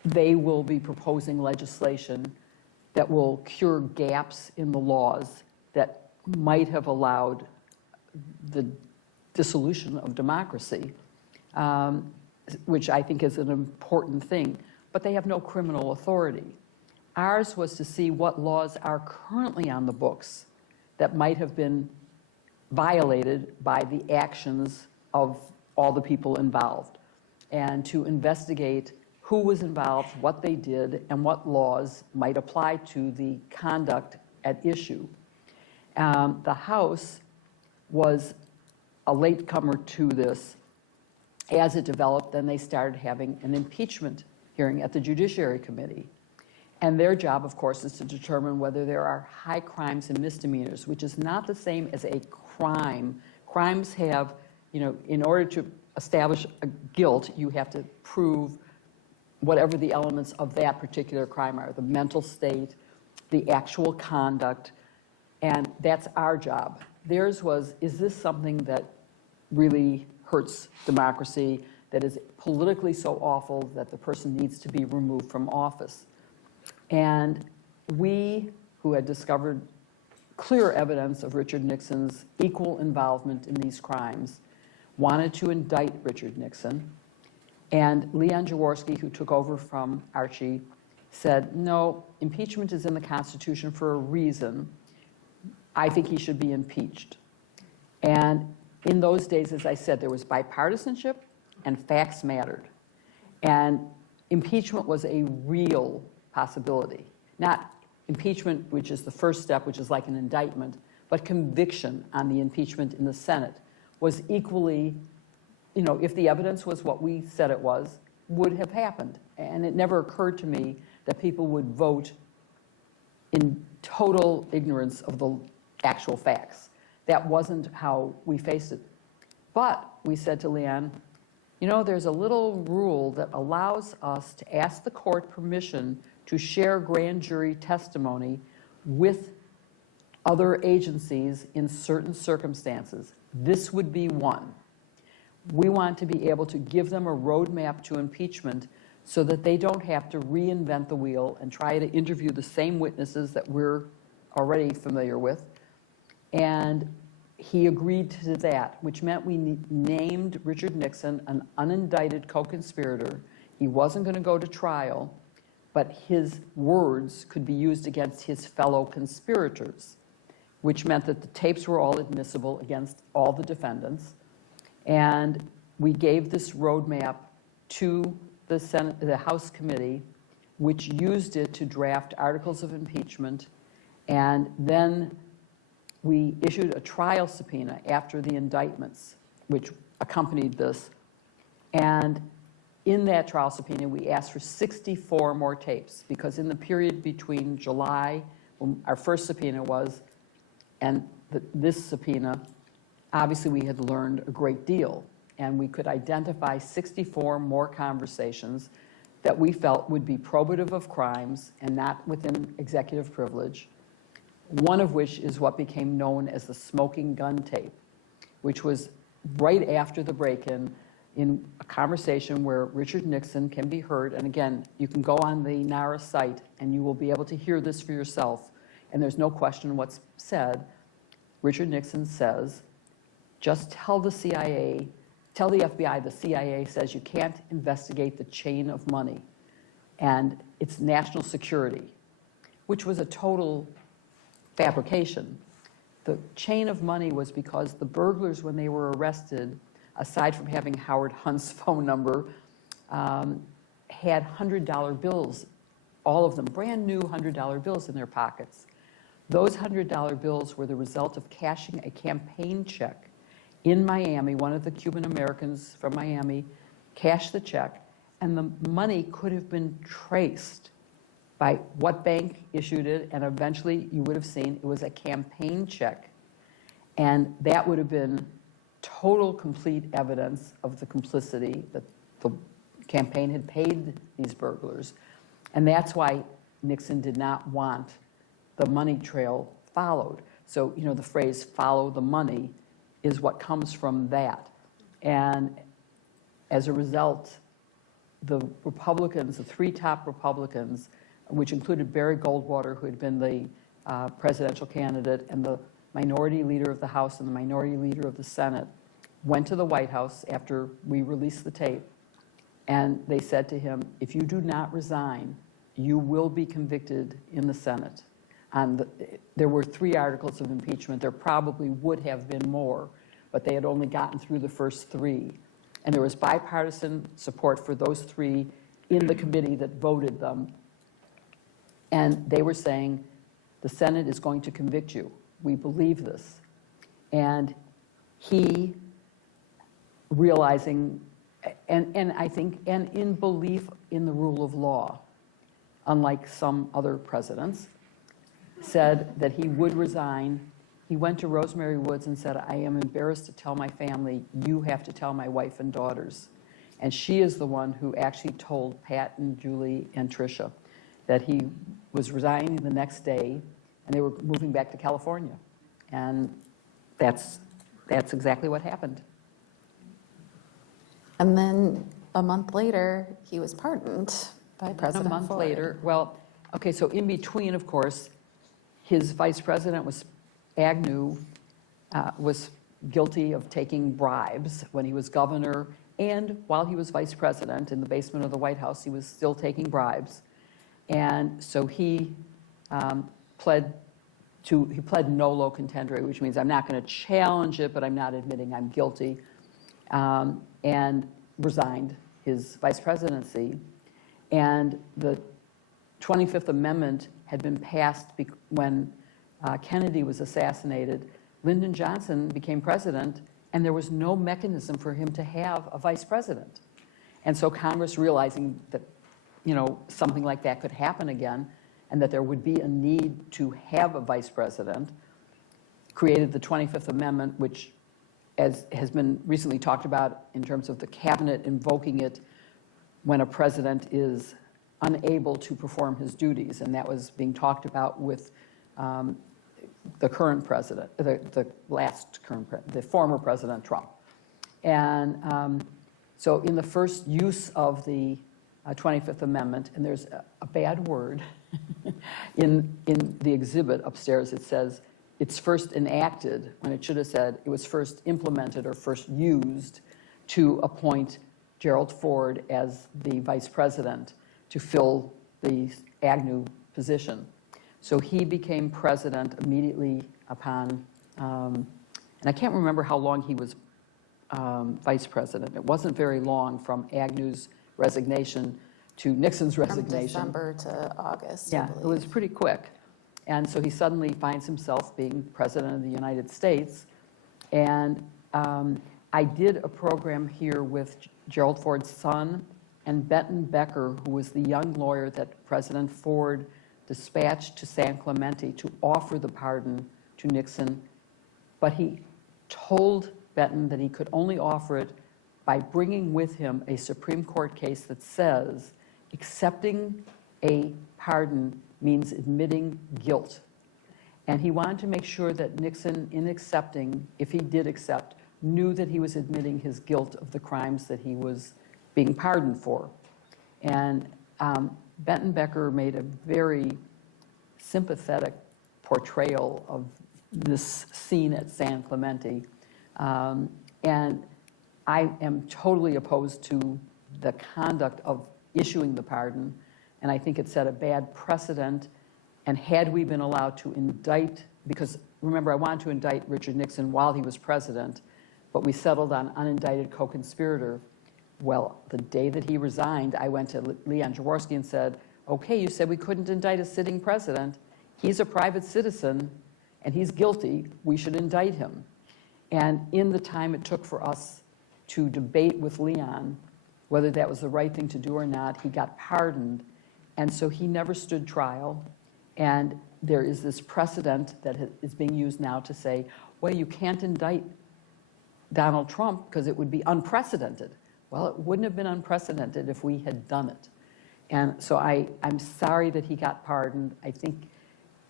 they will be proposing legislation that will cure gaps in the laws that might have allowed the dissolution of democracy, which I think is an important thing. But they have no criminal authority. Ours was to see what laws are currently on the books that might have been violated by the actions of all the people involved, and to investigate who was involved, what they did, and what laws might apply to the conduct at issue. The House was a latecomer to this. As it developed, then they started having an impeachment hearing at the Judiciary Committee. And their job, of course, is to determine whether there are high crimes and misdemeanors, which is not the same as a crime. Crimes have, in order to establish a guilt, you have to prove whatever the elements of that particular crime are, the mental state, the actual conduct, and that's our job. Theirs was, is this something that really hurts democracy, that is politically so awful that the person needs to be removed from office? And we, who had discovered clear evidence of Richard Nixon's equal involvement in these crimes, wanted to indict Richard Nixon. And Leon Jaworski, who took over from Archie, said, no, impeachment is in the Constitution for a reason. I think he should be impeached. And in those days, as I said, there was bipartisanship and facts mattered. And impeachment was a real possibility. Not impeachment, which is the first step, which is like an indictment, but conviction on the impeachment in the Senate was equally, if the evidence was what we said it was, would have happened. And it never occurred to me that people would vote in total ignorance of the actual facts. That wasn't how we faced it. But we said to Leon, there's a little rule that allows us to ask the court permission to share grand jury testimony with other agencies in certain circumstances. This would be one. We want to be able to give them a roadmap to impeachment so that they don't have to reinvent the wheel and try to interview the same witnesses that we're already familiar with. And he agreed to that, which meant we named Richard Nixon an unindicted co-conspirator. He wasn't going to go to trial, but his words could be used against his fellow conspirators, which meant that the tapes were all admissible against all the defendants. And we gave this roadmap to the Senate, the House committee, which used it to draft articles of impeachment. And then we issued a trial subpoena after the indictments, which accompanied this. And in that trial subpoena, we asked for 64 more tapes, because in the period between July, when our first subpoena was, and this subpoena, obviously we had learned a great deal, and we could identify 64 more conversations that we felt would be probative of crimes and not within executive privilege, one of which is what became known as the smoking gun tape, which was right after the break-in, in a conversation where Richard Nixon can be heard. And again, you can go on the NARA site and you will be able to hear this for yourself. And there's no question what's said. Richard Nixon says, just tell the CIA, tell the FBI the CIA says you can't investigate the chain of money and it's national security, which was a total fabrication. The chain of money was because the burglars, when they were arrested, aside from having Howard Hunt's phone number, had $100 bills, all of them, brand new $100 bills in their pockets. Those $100 bills were the result of cashing a campaign check in Miami. One of the Cuban Americans from Miami cashed the check, and the money could have been traced by what bank issued it, and eventually you would have seen it was a campaign check. And that would have been total, complete evidence of the complicity that the campaign had paid these burglars. And that's why Nixon did not want the money trail followed. So, you know, the phrase follow the money is what comes from that. And as a result, the Republicans, the three top Republicans, which included Barry Goldwater, who had been the presidential candidate, and the minority leader of the House and the minority leader of the Senate, went to the White House after we released the tape, and they said to him, if you do not resign, you will be convicted in the Senate. There were 3 articles of impeachment. There probably would have been more, but they had only gotten through the first 3. And there was bipartisan support for those 3 in the committee that voted them. And they were saying, the Senate is going to convict you. We believe this. And he, realizing, and I think, and in belief in the rule of law, unlike some other presidents, said that he would resign. He went to Rosemary Woods and said, I am embarrassed to tell my family, you have to tell my wife and daughters. And she is the one who actually told Pat and Julie and Tricia that he was resigning the next day and they were moving back to California. And that's exactly what happened. And then a month later, he was pardoned by President A month Ford. later, well, okay, so in between, of course, his vice president was Agnew, was guilty of taking bribes when he was governor, and while he was vice president in the basement of the White House, he was still taking bribes. And so he pled nolo contendere, which means I'm not going to challenge it, but I'm not admitting I'm guilty, and resigned his vice presidency. And the 25th Amendment had been passed when Kennedy was assassinated. Lyndon Johnson became president, and there was no mechanism for him to have a vice president. And so Congress, realizing that, you know, something like that could happen again, and that there would be a need to have a vice president, created the 25th Amendment, which, as has been recently talked about in terms of the cabinet invoking it when a president is unable to perform his duties. And that was being talked about with the current president, the former President Trump. And so in the first use of the 25th Amendment, and there's a bad word in the exhibit upstairs, it says it's first enacted, when it should have said it was first implemented or first used to appoint Gerald Ford as the vice president to fill the Agnew position. So he became president immediately upon, and I can't remember how long he was vice president. It wasn't very long from Agnew's resignation to Nixon's resignation. From December to August, I Yeah, believe. it was pretty quick. And so he suddenly finds himself being president of the United States. And I I did a program here with Gerald Ford's son and Benton Becker, who was the young lawyer that President Ford dispatched to San Clemente to offer the pardon to Nixon. But he told Benton that he could only offer it by bringing with him a Supreme Court case that says accepting a pardon means admitting guilt. And he wanted to make sure that Nixon, in accepting, if he did accept, knew that he was admitting his guilt of the crimes that he was being pardoned for. And Benton Becker made a very sympathetic portrayal of this scene at San Clemente. And I am totally opposed to the conduct of issuing the pardon, and I think it set a bad precedent. And had we been allowed to indict, because remember, I wanted to indict Richard Nixon while he was president, but we settled on unindicted co-conspirator. Well, the day that he resigned, I went to Leon Jaworski and said, okay, you said we couldn't indict a sitting president. He's a private citizen, and he's guilty. We should indict him. And in the time it took for us to debate with Leon whether that was the right thing to do or not, he got pardoned. And so he never stood trial. And there is this precedent that is being used now to say, well, you can't indict Donald Trump because it would be unprecedented. Well, it wouldn't have been unprecedented if we had done it. And so I'm sorry that he got pardoned. I think,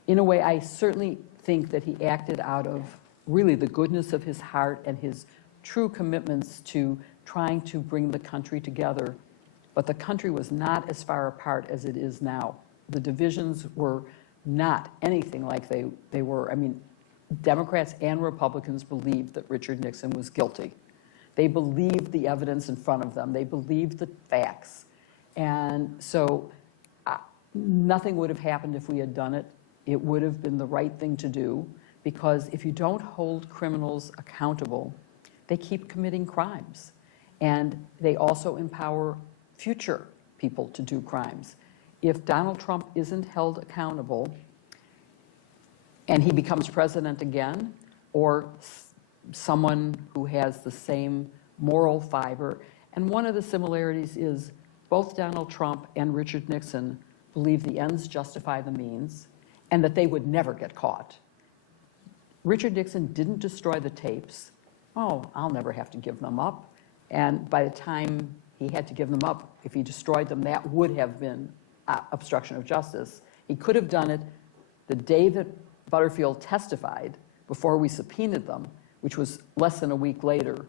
in a way, I certainly think that he acted out of really the goodness of his heart and his true commitments to trying to bring the country together. But the country was not as far apart as it is now. The divisions were not anything like they were. I mean, Democrats and Republicans believed that Richard Nixon was guilty. They believed the evidence in front of them. They believed the facts. And so nothing would have happened if we had done it. It would have been the right thing to do, because if you don't hold criminals accountable, they keep committing crimes. And they also empower future people to do crimes. If Donald Trump isn't held accountable and he becomes president again, or someone who has the same moral fiber, and one of the similarities is both Donald Trump and Richard Nixon believe the ends justify the means and that they would never get caught. Richard Nixon didn't destroy the tapes. Oh, I'll never have to give them up. And by the time he had to give them up, if he destroyed them, that would have been obstruction of justice. He could have done it the day that Butterfield testified before we subpoenaed them, which was less than a week later.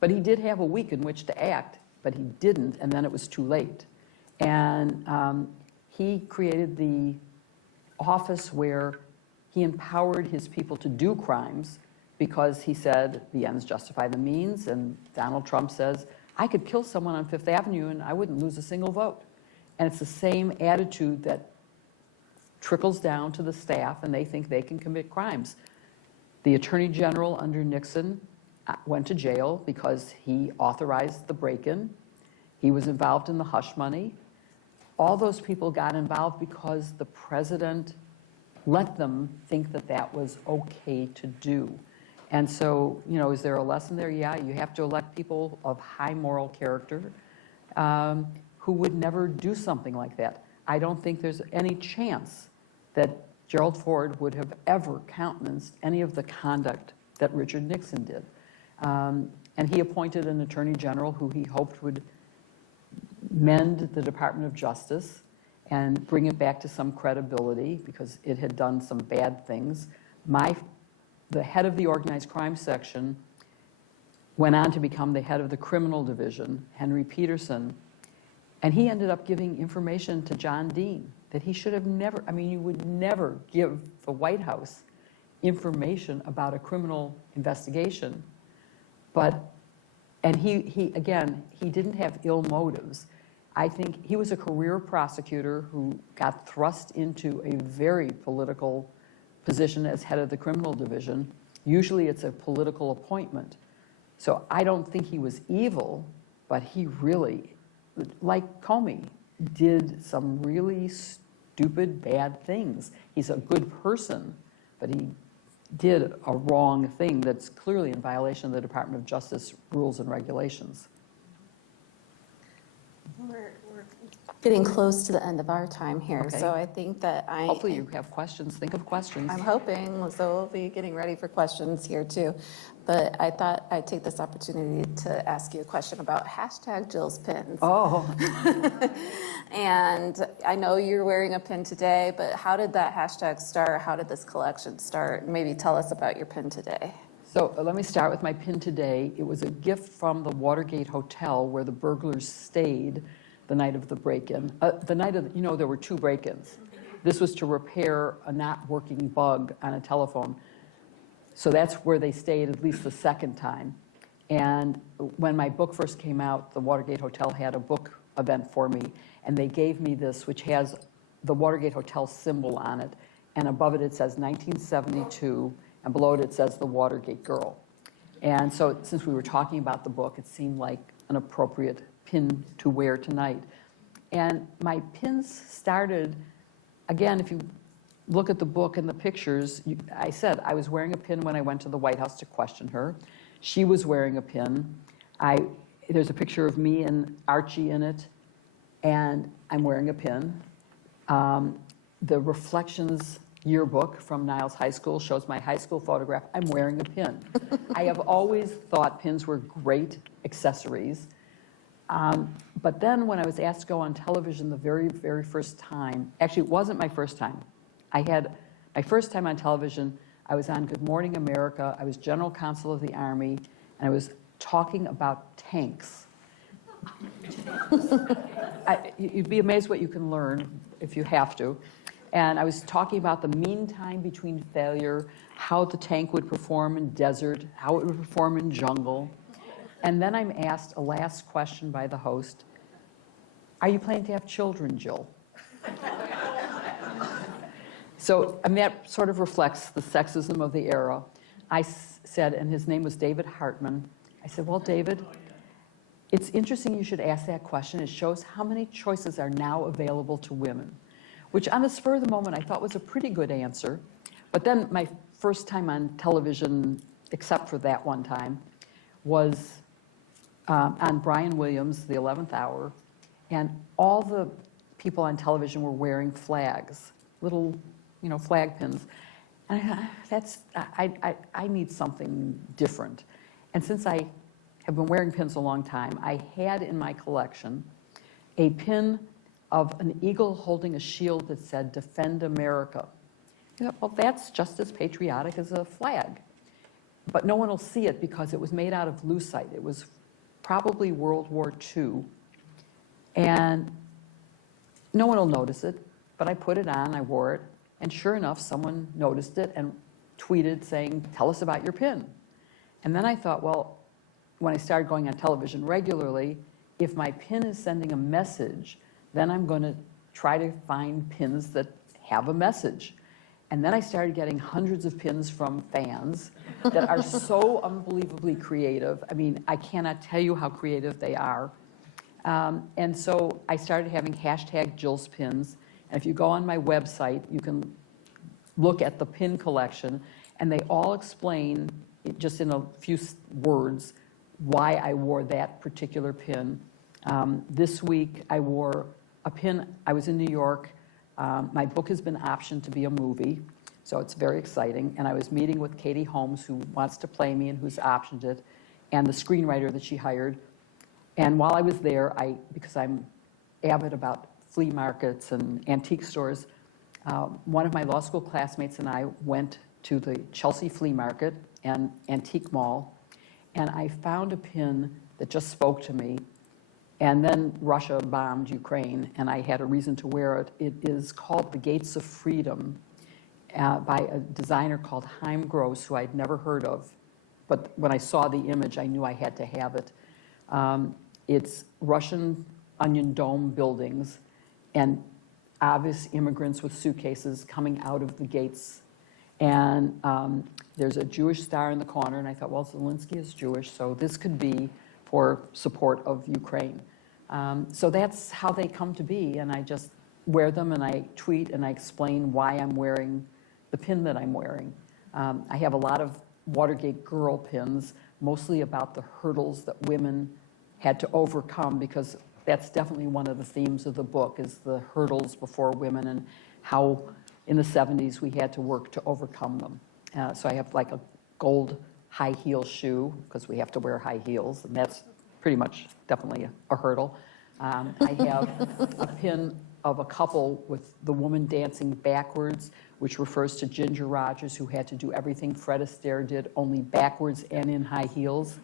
But he did have a week in which to act, but he didn't, and then it was too late. And he created the office where he empowered his people to do crimes, because he said the ends justify the means, and Donald Trump says, I could kill someone on Fifth Avenue and I wouldn't lose a single vote. And it's the same attitude that trickles down to the staff, and they think they can commit crimes. The Attorney General under Nixon went to jail because he authorized the break-in. He was involved in the hush money. All those people got involved because the president let them think that that was okay to do. And so, you know, is there a lesson there? Yeah, you have to elect people of high moral character who would never do something like that. I don't think there's any chance that Gerald Ford would have ever countenanced any of the conduct that Richard Nixon did. And he appointed an attorney general who he hoped would mend the Department of Justice and bring it back to some credibility, because it had done some bad things. The head of the organized crime section went on to become the head of the criminal division, Henry Peterson, and he ended up giving information to John Dean that he should have never, I mean, you would never give the White House information about a criminal investigation. And he again, he didn't have ill motives. I think he was a career prosecutor who got thrust into a very political position as head of the criminal division. Usually it's a political appointment. So I don't think he was evil, but he really, like Comey, did some really stupid, bad things. He's a good person, but he did a wrong thing that's clearly in violation of the Department of Justice rules and regulations. We're getting close to the end of our time here, Okay. so I think that Hopefully you have questions. Think of questions. I'm hoping, so we'll be getting ready for questions here too. But I thought I'd take this opportunity to ask you a question about hashtag Jill's pins. Oh, And I know you're wearing a pin today, but how did that hashtag start? How did this collection start? Maybe tell us about your pin today. so let me start with my pin today. It was a gift from the Watergate Hotel where the burglars stayed the night of the break-in. The night of, there were 2 break-ins. This was to repair a not working bug on a telephone. So that's where they stayed at least the second time. And when my book first came out, the Watergate Hotel had a book event for me, and they gave me this, which has the Watergate Hotel symbol on it, and above it says 1972, and below it says the Watergate Girl. And so since we were talking about the book, it seemed like an appropriate pin to wear tonight. And my pins started, again, if you look at the book and the pictures, I said I was wearing a pin when I went to the White House to question her. She was wearing a pin. There's a picture of me and Archie in it, and I'm wearing a pin. The Reflections yearbook from Niles High School shows my high school photograph. I'm wearing a pin. I have always thought pins were great accessories. But then when I was asked to go on television the very, very first time, actually it wasn't my first time. I had my first time on television, I was on Good Morning America, I was General Counsel of the Army, and I was talking about tanks. You'd be amazed what you can learn if you have to. And I was talking about the mean time between failure, how the tank would perform in desert, how it would perform in jungle. And then I'm asked a last question by the host, are you planning to have children, Jill? So, and that sort of reflects the sexism of the era. I said, and his name was David Hartman, I said, well, David, it's interesting you should ask that question. It shows how many choices are now available to women, which on the spur of the moment I thought was a pretty good answer. But then my first time on television, except for that one time, was on Brian Williams, The 11th Hour, and all the people on television were wearing flags, little, flag pins. And I need something different. And since I have been wearing pins a long time, I had in my collection a pin of an eagle holding a shield that said, Defend America. Well, that's just as patriotic as a flag. But no one will see it because it was made out of lucite. It was probably World War II. And no one will notice it, but I put it on, I wore it, and sure enough, someone noticed it and tweeted saying, tell us about your pin. And then I thought, well, when I started going on television regularly, if my pin is sending a message, then I'm going to try to find pins that have a message. And then I started getting hundreds of pins from fans that are so unbelievably creative. I mean, I cannot tell you how creative they are. And so I started having hashtag Jill's pins. And if you go on my website, you can look at the pin collection, and they all explain, just in a few words, why I wore that particular pin. This week, I wore a pin. I was in New York. My book has been optioned to be a movie, so it's very exciting. And I was meeting with Katie Holmes, who wants to play me and who's optioned it, and the screenwriter that she hired. And while I was there, because I'm avid about flea markets and antique stores, one of my law school classmates and I went to the Chelsea Flea Market and Antique Mall, and I found a pin that just spoke to me. And then Russia bombed Ukraine, and I had a reason to wear it. It is called The Gates of Freedom by a designer called Haim Gross, who I'd never heard of. But when I saw the image, I knew I had to have it. It's Russian onion dome buildings and obvious immigrants with suitcases coming out of the gates. And there's a Jewish star in the corner, and I thought, well, Zelensky is Jewish, so this could be for support of Ukraine. So that's how they come to be, and I just wear them, and I tweet, and I explain why I'm wearing the pin that I'm wearing. I have a lot of Watergate girl pins, mostly about the hurdles that women had to overcome, because that's definitely one of the themes of the book, is the hurdles before women and how in the 70s we had to work to overcome them. So I have like a gold high heel shoe, because we have to wear high heels, and that's pretty much definitely a hurdle. I have a pin of a couple with the woman dancing backwards, which refers to Ginger Rogers, who had to do everything Fred Astaire did, only backwards and in high heels.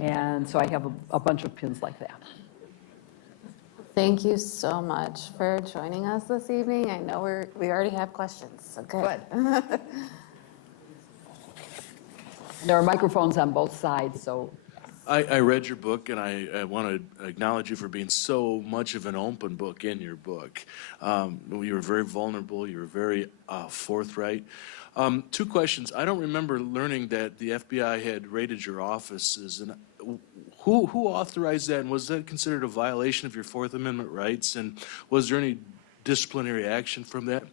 And so I have a bunch of pins like that. Thank you so much for joining us this evening. I know we already have questions, so good. There are microphones on both sides, so. I read your book, and I want to acknowledge you for being so much of an open book in your book. You were very vulnerable. You were very forthright. 2 questions. I don't remember learning that the FBI had raided your offices, and who authorized that, and was that considered a violation of your Fourth Amendment rights, and was there any disciplinary action from that?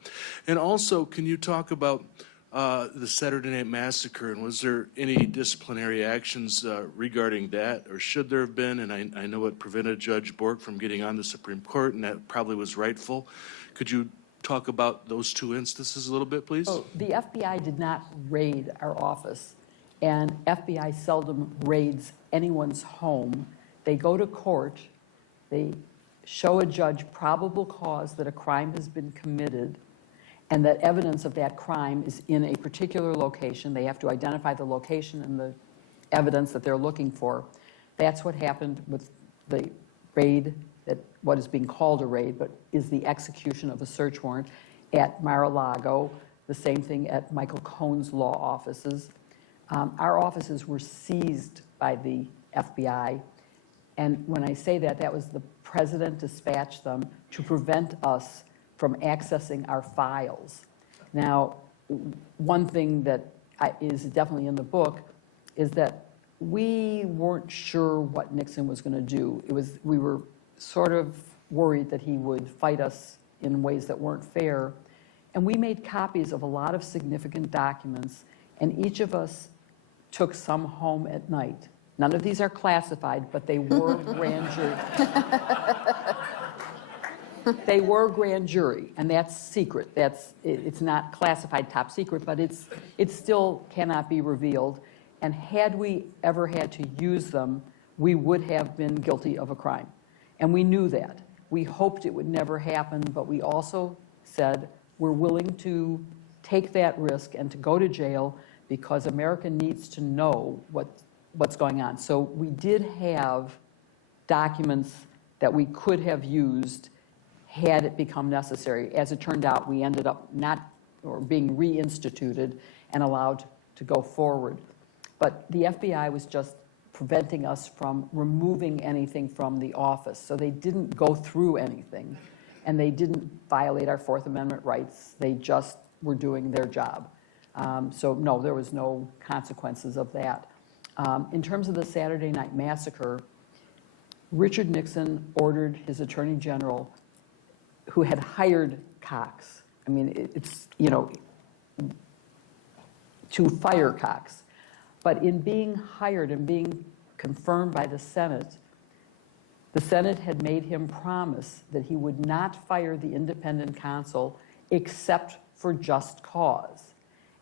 And also, can you talk about the Saturday Night Massacre, and was there any disciplinary actions regarding that, or should there have been? And I know it prevented Judge Bork from getting on the Supreme Court, and that probably was rightful. Could you talk about those 2 instances a little bit, please? Oh, the FBI did not raid our office, and FBI seldom raids anyone's home. They go to court, they show a judge probable cause that a crime has been committed, and that evidence of that crime is in a particular location. They have to identify the location and the evidence that they're looking for. That's what happened with the raid, that what is being called a raid, but is the execution of a search warrant at Mar-a-Lago, the same thing at Michael Cohen's law offices. Our offices were seized by the FBI, and when I say that, that was the president dispatched them to prevent us from accessing our files. Now, one thing that is definitely in the book is that we weren't sure what Nixon was going to do. We were sort of worried that he would fight us in ways that weren't fair. And we made copies of a lot of significant documents, and each of us took some home at night. None of these are classified, but they were grand jury. They were grand jury, and that's secret. It's not classified top secret, but it still cannot be revealed. And had we ever had to use them, we would have been guilty of a crime. And we knew that. We hoped it would never happen, but we also said we're willing to take that risk and to go to jail because America needs to know what's going on. So we did have documents that we could have used had it become necessary. As it turned out, we ended up being reinstituted and allowed to go forward. But the FBI was just preventing us from removing anything from the office. So they didn't go through anything, and they didn't violate our Fourth Amendment rights. They just were doing their job. So no, there was no consequences of that. In terms of the Saturday Night Massacre, Richard Nixon ordered his Attorney General, who had hired Cox. I mean, it's, to fire Cox. But in being hired and being confirmed by the Senate had made him promise that he would not fire the independent counsel except for just cause.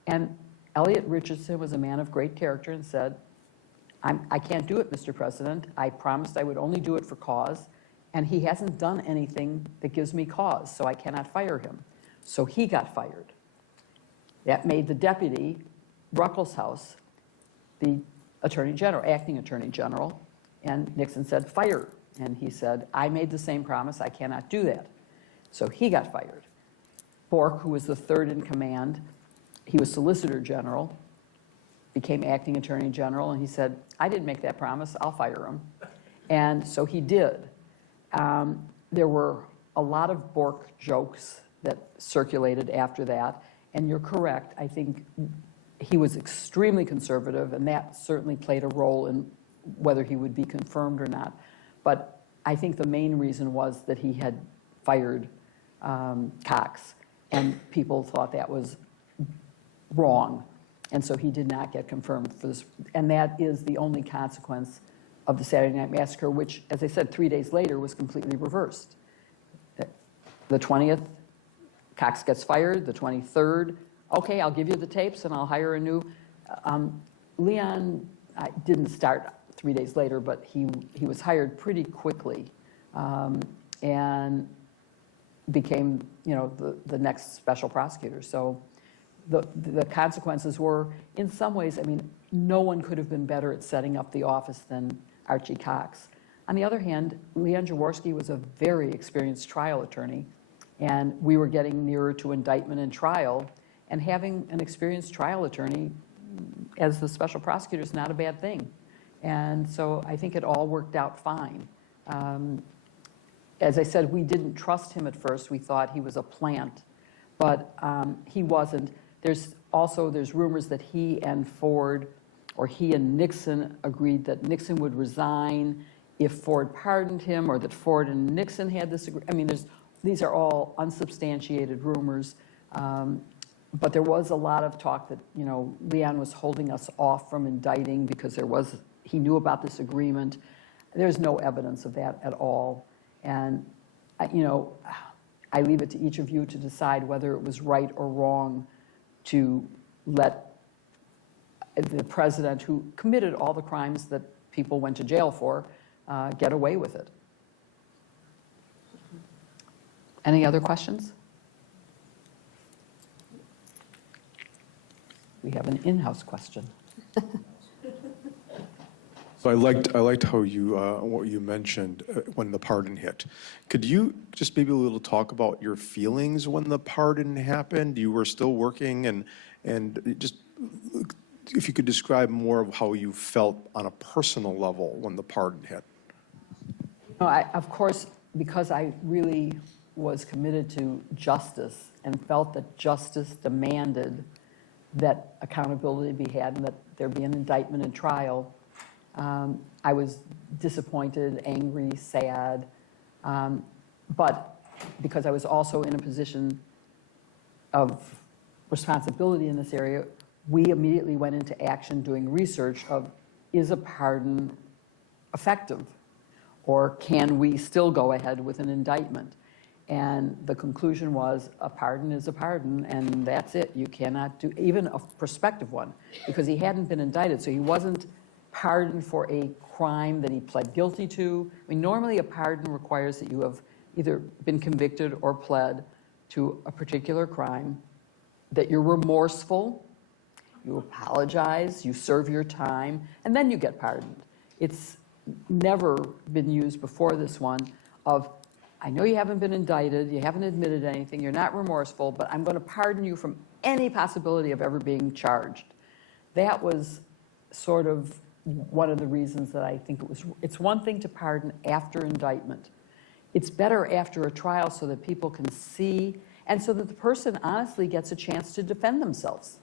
And Elliot Richardson was a man of great character and said, I can't do it, Mr. President. I promised I would only do it for cause, and he hasn't done anything that gives me cause, so I cannot fire him. So he got fired. That made the deputy, Ruckelshaus, the Attorney General, acting Attorney General, and Nixon said, fire. And he said, I made the same promise, I cannot do that. So he got fired. Bork, who was the third in command, he was Solicitor General, became acting Attorney General, and he said, I didn't make that promise, I'll fire him. And so he did. There were a lot of Bork jokes that circulated after that, and you're correct, I think he was extremely conservative, and that certainly played a role in whether he would be confirmed or not. But I think the main reason was that he had fired Cox, and people thought that was wrong. And so he did not get confirmed for this. And that is the only consequence of the Saturday Night Massacre, which, as I said, 3 days later was completely reversed. The 20th, Cox gets fired. The 23rd, okay, I'll give you the tapes and I'll hire a new. Leon didn't start 3 days later, but he was hired pretty quickly and became, the next special prosecutor. So the consequences were, in some ways, I mean, no one could have been better at setting up the office than Archie Cox. On the other hand, Leon Jaworski was a very experienced trial attorney, and we were getting nearer to indictment and trial, and having an experienced trial attorney as the special prosecutor is not a bad thing. And so I think it all worked out fine. As I said, we didn't trust him at first. We thought he was a plant, but he wasn't. There's rumors that he and Ford, or he and Nixon, agreed that Nixon would resign if Ford pardoned him, or that Ford and Nixon had this agreement. I mean, these are all unsubstantiated rumors. But there was a lot of talk that, Leon was holding us off from indicting because he knew about this agreement. There's no evidence of that at all. And, I leave it to each of you to decide whether it was right or wrong to let the president, who committed all the crimes that people went to jail for, get away with it. Any other questions? We have an in-house question. So I liked how what you mentioned when the pardon hit. Could you just maybe a little talk about your feelings when the pardon happened? You were still working, and just if you could describe more of how you felt on a personal level when the pardon hit. Of course, because I really was committed to justice and felt that justice demanded that accountability be had and that there be an indictment and trial. I was disappointed, angry, sad, but because I was also in a position of responsibility in this area, we immediately went into action doing research of, is a pardon effective? Or can we still go ahead with an indictment? And the conclusion was a pardon is a pardon, and that's it. You cannot do even a prospective one, because he hadn't been indicted, so he wasn't pardoned for a crime that he pled guilty to. I mean, normally a pardon requires that you have either been convicted or pled to a particular crime, that you're remorseful, you apologize, you serve your time, and then you get pardoned. It's never been used before this one of, I know you haven't been indicted, you haven't admitted anything, you're not remorseful, but I'm going to pardon you from any possibility of ever being charged. That was sort of one of the reasons that I think it's one thing to pardon after indictment. It's better after a trial so that people can see, and so that the person honestly gets a chance to defend themselves.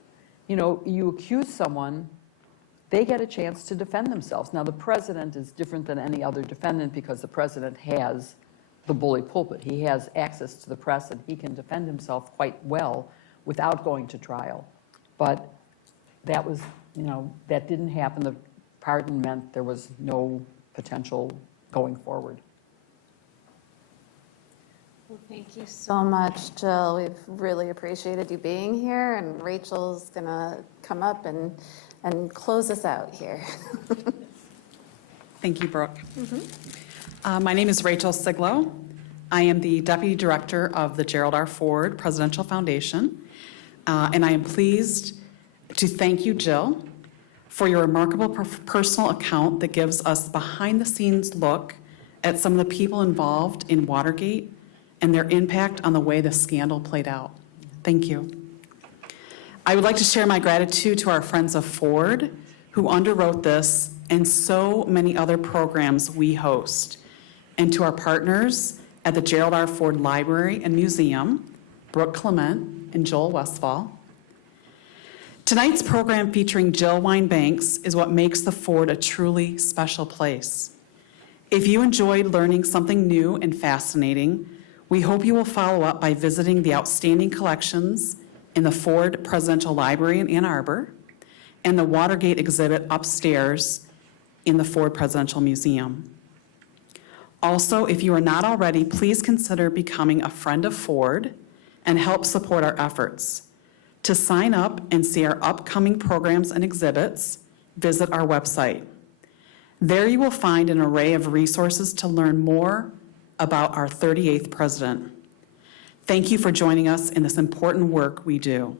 You accuse someone, they get a chance to defend themselves. Now, the president is different than any other defendant because the president has the bully pulpit. He has access to the press, and he can defend himself quite well without going to trial. But that was, that didn't happen. The pardon meant there was no potential going forward. Well, thank you so much, Jill. We've really appreciated you being here, and Rachel's going to come up and close us out here. Thank you, Brooke. My name is Rachel Siglo. I am the Deputy Director of the Gerald R. Ford Presidential Foundation, and I am pleased to thank you, Jill, for your remarkable personal account that gives us behind-the-scenes look at some of the people involved in Watergate and their impact on the way the scandal played out. Thank you. I would like to share my gratitude to our friends of Ford who underwrote this and so many other programs we host, and to our partners at the Gerald R. Ford Library and Museum, Brooke Clement and Joel Westfall. Tonight's program featuring Jill Wine-Banks is what makes the Ford a truly special place. If you enjoyed learning something new and fascinating, we hope you will follow up by visiting the outstanding collections in the Ford Presidential Library in Ann Arbor, and the Watergate exhibit upstairs in the Ford Presidential Museum. Also, if you are not already, please consider becoming a friend of Ford and help support our efforts. To sign up and see our upcoming programs and exhibits, visit our website. There you will find an array of resources to learn more about our 38th president. Thank you for joining us in this important work we do.